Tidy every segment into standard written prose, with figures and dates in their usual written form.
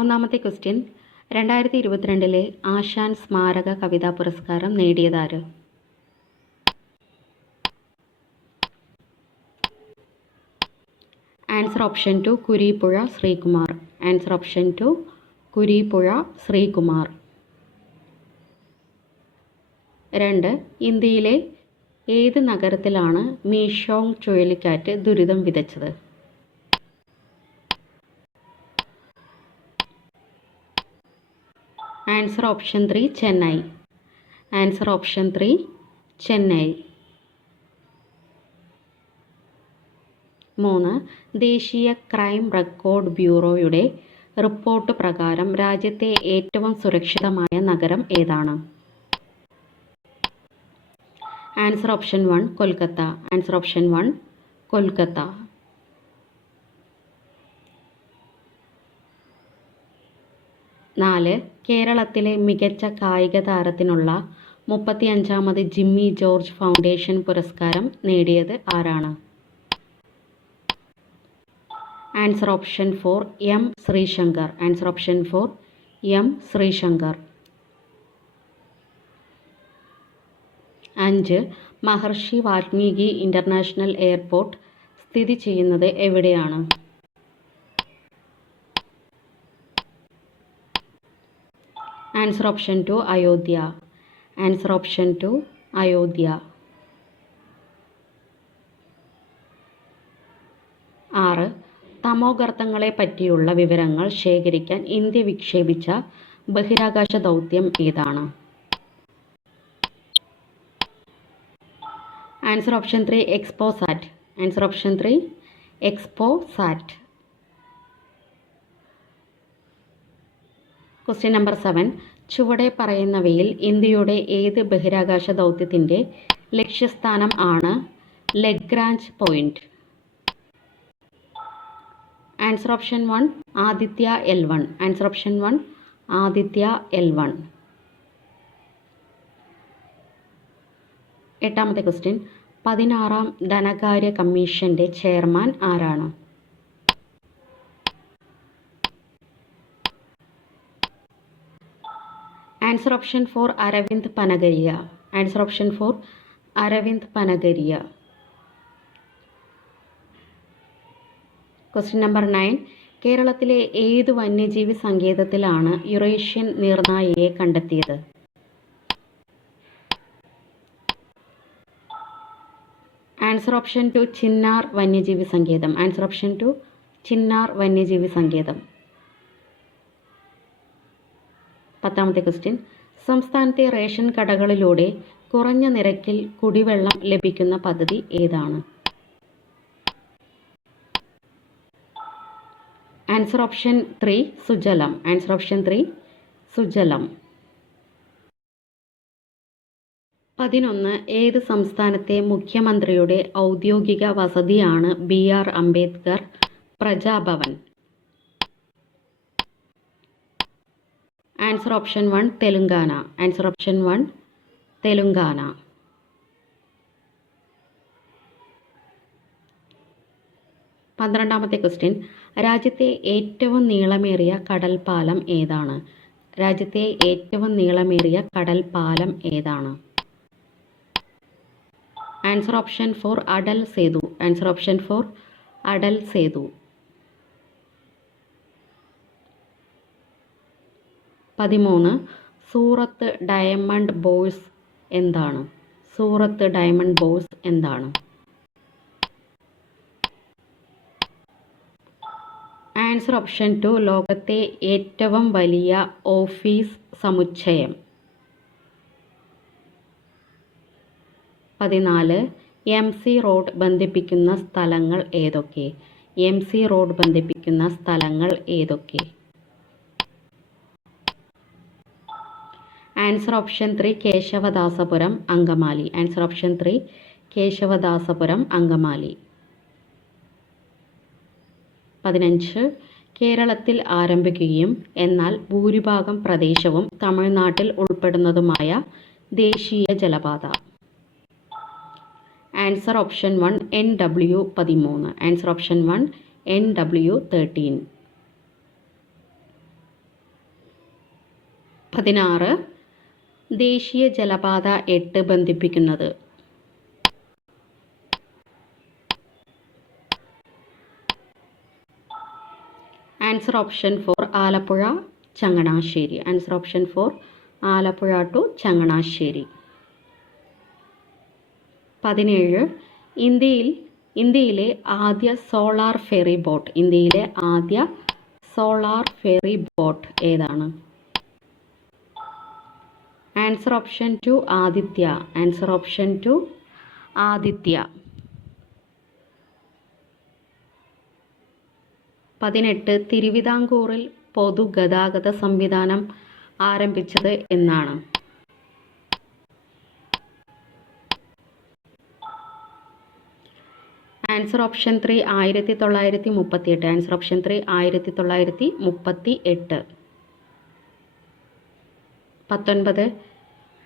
ഒന്നാമത്തെ ക്വസ്റ്റ്യൻ 2022 ആശാൻ സ്മാരക കവിതാ പുരസ്കാരം നേടിയതാര്? Answer option 2 Kureepuzha Sreekumar. Answer option 2 Kureepuzha Sreekumar. 2. ഇന്ത്യയിലെ ഏത് നഗരത്തിലാണ് മീഷോങ് ചുഴലിക്കാറ്റ് ദുരിതം വിതച്ചത്? Answer option 3 Chennai. Answer option 3 Chennai. 3. ദേശീയ ക്രൈം റെക്കോർഡ് ബ്യൂറോയുടെ റിപ്പോർട്ട് പ്രകാരം രാജ്യത്തെ ഏറ്റവും സുരക്ഷിതമായ നഗരം ഏതാണ്? Answer option 1 Kolkata. Answer option 1 Kolkata. 4. കേരളത്തിലെ മികച്ച കായിക താരത്തിനുള്ള 35ാമത് ജിമ്മി ജോർജ് ഫൗണ്ടേഷൻ പുരസ്കാരം നേടിയത് ആരാണ്? Answer option 4 M Sreeshankar. Answer option 4 M Sreeshankar. 5. മഹർഷി വാൽമീകി ഇൻ്റർനാഷണൽ എയർപോർട്ട് സ്ഥിതി ചെയ്യുന്നത് എവിടെയാണ്? Answer option 2 Ayodhya. Answer option 2 Ayodhya. 6. തമോഗർത്തങ്ങളെ പറ്റിയുള്ള വിവരങ്ങൾ ശേഖരിക്കാൻ ഇന്ത്യ വിക്ഷേപിച്ച ബഹിരാകാശ ദൗത്യം ഏതാണ്? Answer option 3 XPoSat. Answer option 3 XPoSat. Question number 7. ചുവടെ പറയുന്നവയിൽ ഇന്ത്യയുടെ ഏത് ബഹിരാകാശ ദൗത്യത്തിൻ്റെ ലക്ഷ്യസ്ഥാനം ആണ് Lagrange point? Answer option 1 Aditya L1. Answer option 1 Aditya L1. 8ാമത്തെ ക്വസ്റ്റ്യൻ 16ാം ധനകാര്യ കമ്മീഷന്റെ ചെയർമാൻ ആരാണ്? Answer option 4 Arvind Panagariya. Answer option 4 Arvind Panagariya. Question number 9. കേരളത്തിലെ ഏത് വന്യജീവി സങ്കേതത്തിലാണ് യുറേഷ്യൻ നീർനായയെ കണ്ടെത്തിയത്? ആൻസർ ഓപ്ഷൻ 2 ചിന്നാർ വന്യജീവി സങ്കേതം. ആൻസർ ഓപ്ഷൻ 2 ചിന്നാർ വന്യജീവി സങ്കേതം. 10ാമത്തെ ക്വസ്റ്റ്യൻ സംസ്ഥാനത്തെ റേഷൻ കടകളിലൂടെ കുറഞ്ഞ നിരക്കിൽ കുടിവെള്ളം ലഭിക്കുന്ന പദ്ധതി ഏതാണ്? Answer option 3 Sujalam. Answer option 3 Sujalam. 11. ഏത് സംസ്ഥാനത്തെ മുഖ്യമന്ത്രിയുടെ ഔദ്യോഗിക വസതിയാണ് BR Ambedkar Prajabhavan? Answer option 1 Telangana. Answer option 1 Telangana. 12ാമത്തെ ക്വസ്റ്റ്യൻ രാജ്യത്തെ ഏറ്റവും നീളമേറിയ കടൽപ്പാലം ഏതാണ്? രാജ്യത്തെ ഏറ്റവും നീളമേറിയ കടൽപ്പാലം ഏതാണ്? Answer option 4 Atal Setu. Answer option 4 Atal Setu. 13. Surat diamond bourse എന്താണ്? സൂറത്ത് ഡയമണ്ട് ബോയ്സ് എന്താണ്? ആൻസർ ഓപ്ഷൻ 2 ലോകത്തെ ഏറ്റവും വലിയ ഓഫീസ് സമുച്ചയം. 14. MC റോഡ് ബന്ധിപ്പിക്കുന്ന സ്ഥലങ്ങൾ ഏതൊക്കെ? MC റോഡ് ബന്ധിപ്പിക്കുന്ന സ്ഥലങ്ങൾ ഏതൊക്കെ? Answer option 3 Kesavadasapuram Angamaly. Answer option 3 Kesavadasapuram Angamaly. 15. കേരളത്തിൽ ആരംഭിക്കുകയും എന്നാൽ ഭൂരിഭാഗം പ്രദേശവും തമിഴ്നാട്ടിൽ ഉൾപ്പെടുന്നതുമായ ദേശീയ ജലപാത. Answer option 1 NW13. Answer option 1 NW13. 16. ദേശീയ ജലപാത 8 ബന്ധിപ്പിക്കുന്നത്. Answer option 4 Alappuzha Changanassery. Answer option 4 Alappuzha to Changanassery. 17. ഇന്ത്യയിലെ ആദ്യ സോളാർ ഫെറി ബോട്ട്. ഇന്ത്യയിലെ ആദ്യ സോളാർ ഫെറി ബോട്ട് ഏതാണ്? Answer option 2 Aditya. Answer option 2 Aditya. 18. തിരുവിതാംകൂറിൽ പൊതുഗതാഗത സംവിധാനം ആരംഭിച്ചത് എന്നാണ്? Answer option 3 1938. Answer option 3 1938. 19.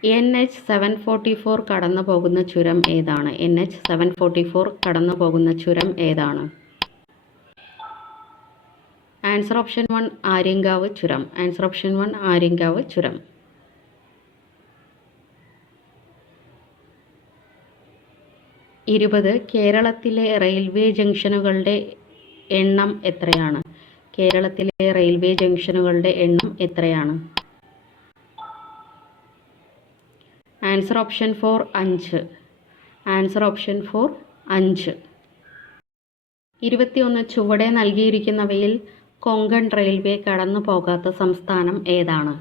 NH 744 കടന്നു പോകുന്ന ചുരം ഏതാണ്? NH 744 കടന്നു പോകുന്ന ചുരം ഏതാണ്? ആൻസർ ഓപ്ഷൻ 1 ആര്യങ്കാവ് ചുരം. ആൻസർ ഓപ്ഷൻ 1 ആര്യങ്കാവ് ചുരം. 20. കേരളത്തിലെ റെയിൽവേ ജംഗ്ഷനുകളുടെ എണ്ണം എത്രയാണ്? കേരളത്തിലെ റെയിൽവേ ജംഗ്ഷനുകളുടെ എണ്ണം എത്രയാണ്? Answer option 4 5. Answer option 4 5. 21. ചുവടെ നൽകിയിരിക്കുന്നവയിൽ കൊങ്കൺ റെയിൽവേ കടന്നു പോകാത്ത സംസ്ഥാനം ഏതാണ്?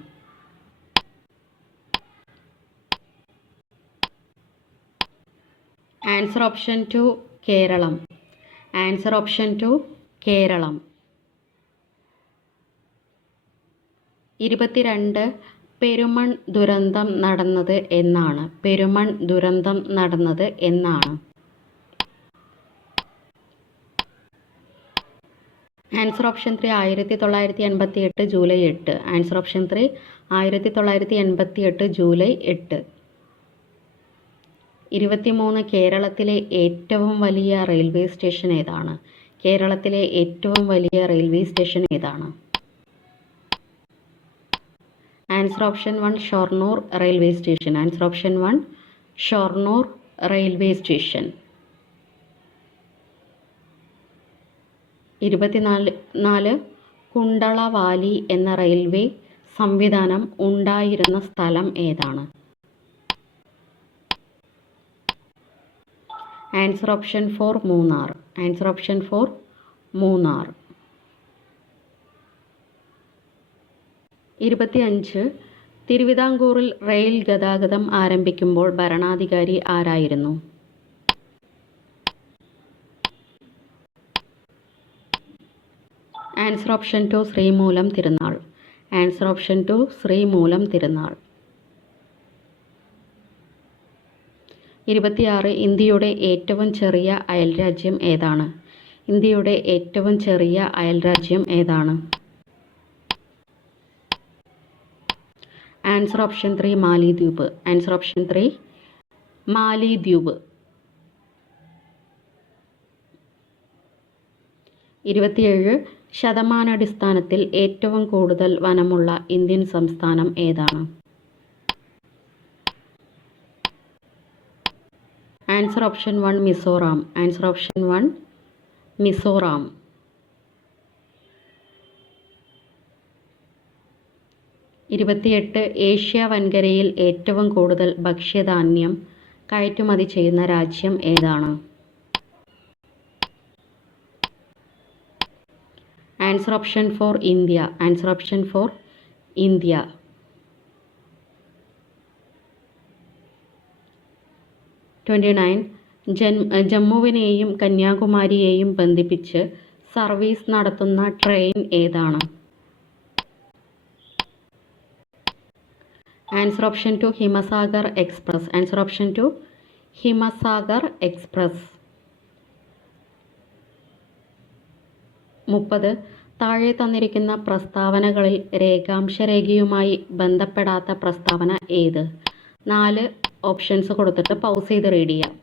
Answer option 2 Kerala. Answer option 2 Kerala. 22. Perumon ദുരന്തം നടന്നത് എന്നാണ്? പെരുമൺ ദുരന്തം നടന്നത് എന്നാണ്? Answer option 3 1988 July 8. Answer option 3 1988 July 8. 23. കേരളത്തിലെ ഏറ്റവും വലിയ റെയിൽവേ സ്റ്റേഷൻ ഏതാണ്? കേരളത്തിലെ ഏറ്റവും വലിയ റെയിൽവേ സ്റ്റേഷൻ ഏതാണ്? Answer option 1 Shoranur railway station. Answer option 1 Shoranur railway station. 24. Kundala Valley എന്ന റെയിൽവേ സംവിധാനം ഉണ്ടായിരുന്ന സ്ഥലം ഏതാണ്? Answer option 4 Munnar. Answer option 4 Munnar. 25. തിരുവിതാംകൂറിൽ റെയിൽ ഗതാഗതം ആരംഭിക്കുമ്പോൾ ഭരണാധികാരി ആരായിരുന്നു? Answer option 2 Sreemoolam Thirunal. Answer option 2 Sreemoolam Thirunal. 26. ഇന്ത്യയുടെ ഏറ്റവും ചെറിയ അയൽരാജ്യം ഏതാണ്? ഇന്ത്യയുടെ ഏറ്റവും ചെറിയ അയൽരാജ്യം ഏതാണ്? ആൻസർ ഓപ്ഷൻ 3 മാലിദ്വീപ്. ആൻസർ ഓപ്ഷൻ 3 മാലിദ്വീപ്. 27. ശതമാനാടിസ്ഥാനത്തിൽ ഏറ്റവും കൂടുതൽ വനമുള്ള ഇന്ത്യൻ സംസ്ഥാനം ഏതാണ്? Answer option 1 Mizoram. Answer option 1 Mizoram. 28. Asia വൻകരയിൽ ഏറ്റവും കൂടുതൽ ഭക്ഷ്യധാന്യം കയറ്റുമതി ചെയ്യുന്ന രാജ്യം ഏതാണ്? Answer option 4 India. Answer option 4 India. 29. ജമ്മുവിനെയും കന്യാകുമാരിയെയും ബന്ധിപ്പിച്ച് സർവീസ് നടത്തുന്ന ട്രെയിൻ ഏതാണ്? Answer option 2 Himsagar express. Answer option 2 Himsagar express. 30. താഴെ തന്നിരിക്കുന്ന പ്രസ്താവനകളിൽ രേഖാംശരേഖയുമായി ബന്ധപ്പെടാത്ത പ്രസ്താവന ഏത്? 4 ഓപ്ഷൻസ് കൊടുത്തിട്ട് പൗസ് ചെയ്ത് റീഡ് ചെയ്യാം.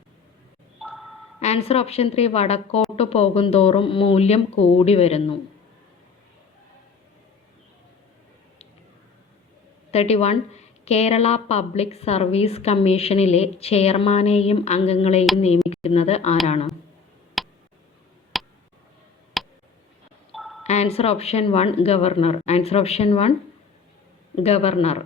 ആൻസർ ഓപ്ഷൻ 3 വടക്കോട്ട് പോകുന്തോറും മൂല്യം കൂടി വരുന്നു. 31. കേരള പബ്ലിക് സർവീസ് കമ്മീഷനിലെ ചെയർമാനെയും അംഗങ്ങളെയും നിയമിക്കുന്നത് ആരാണ്? Answer option 1 governor. Answer option 1 governor.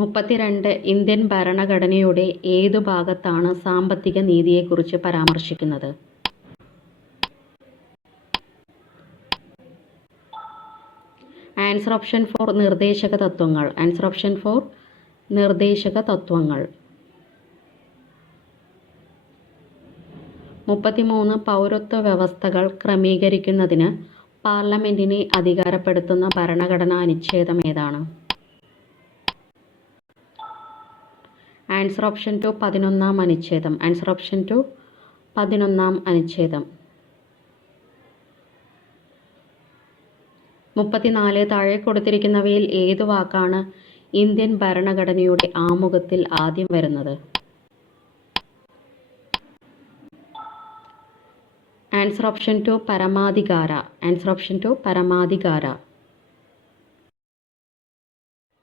32. Indian ഭരണഘടനയുടെ ഏതു ഭാഗത്താണ് സാമ്പത്തിക നീതിയെക്കുറിച്ച് പരാമർശിക്കുന്നത്? ആൻസർ ഓപ്ഷൻ 4 നിർദ്ദേശക തത്വങ്ങൾ. ആൻസർ ഓപ്ഷൻ 4 നിർദ്ദേശക തത്വങ്ങൾ. 33. പൗരത്വ വ്യവസ്ഥകൾ ക്രമീകരിക്കുന്നതിന് പാർലമെന്റിനെ അധികാരപ്പെടുത്തുന്ന ഭരണഘടനാ അനുച്ഛേദം ഏതാണ്? ആൻസർ ഓപ്ഷൻ 2 11-ാം അനുച്ഛേദം. ആൻസർ ഓപ്ഷൻ 2 11-ാം അനുച്ഛേദം. 34. താഴെ കൊടുത്തിരിക്കുന്നവയിൽ ഏതു വാക്കാണ് ഇന്ത്യൻ ഭരണഘടനയുടെ ആമുഖത്തിൽ ആദ്യം വരുന്നത്? ആൻസർ ഓപ്ഷൻ 2 പരമാധികാര. ആൻസർ ഓപ്ഷൻ 2 പരമാധികാര.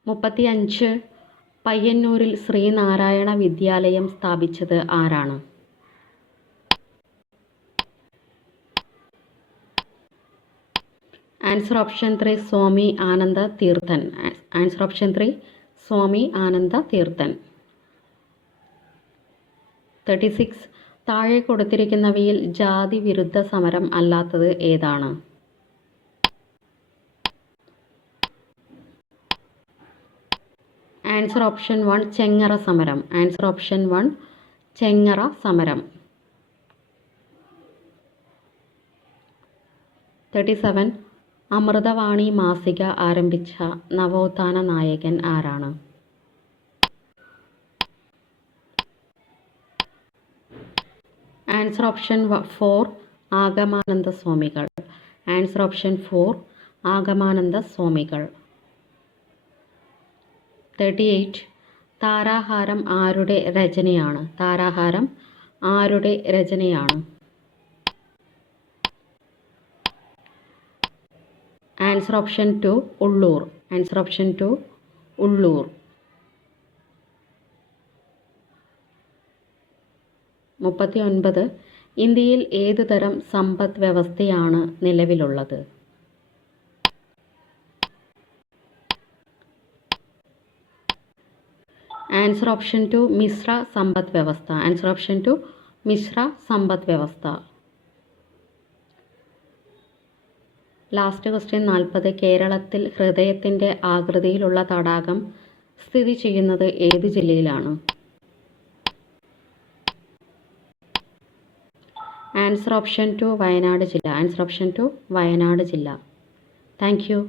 35. പയ്യന്നൂരിൽ ശ്രീനാരായണ വിദ്യാലയം സ്ഥാപിച്ചത് ആരാണ്? ആൻസർ ഓപ്ഷൻ 3 സ്വാമി ആനന്ദ തീർത്ഥൻ. ആൻസർ ഓപ്ഷൻ 3 സ്വാമി ആനന്ദ തീർത്ഥൻ. 36. താഴെ കൊടുത്തിരിക്കുന്നവയിൽ ജാതി വിരുദ്ധ സമരം അല്ലാത്തത് ഏതാണ്? ആൻസർ ഓപ്ഷൻ 1 ചെങ്ങറ സമരം. ആൻസർ ഓപ്ഷൻ 1 ചെങ്ങറ സമരം. 37. അമൃതവാണി മാസിക ആരംഭിച്ച നവോത്ഥാന നായകൻ ആരാണ്? ആൻസർ ഓപ്ഷൻ 4 ആഗമാനന്ദ സ്വാമികൾ. ആൻസർ ഓപ്ഷൻ 4 ആഗമാനന്ദ സ്വാമികൾ. 38. താരാഹാരം ആരുടെ രചനയാണ്? താരാഹാരം ആരുടെ രചനയാണ്? Answer option 2 Ulloor. Answer option 2 Ulloor. 39. ഇന്ത്യയിൽ ഏതുതരം സമ്പദ് വ്യവസ്ഥയാണ് നിലവിലുള്ളത്? ആൻസർ ഓപ്ഷൻ 2 മിശ്ര സമ്പദ് വ്യവസ്ഥ. ആൻസർ ഓപ്ഷൻ 2 മിശ്ര സമ്പദ് വ്യവസ്ഥ. Last question 40. കേരളത്തിൽ ഹൃദയത്തിൻ്റെ ആകൃതിയിലുള്ള തടാകം സ്ഥിതി ചെയ്യുന്നത് ഏത് ജില്ലയിലാണ്? ആൻസർ ഓപ്ഷൻ 2 വയനാട് ജില്ല. ആൻസർ ഓപ്ഷൻ 2 വയനാട് ജില്ല. Thank you.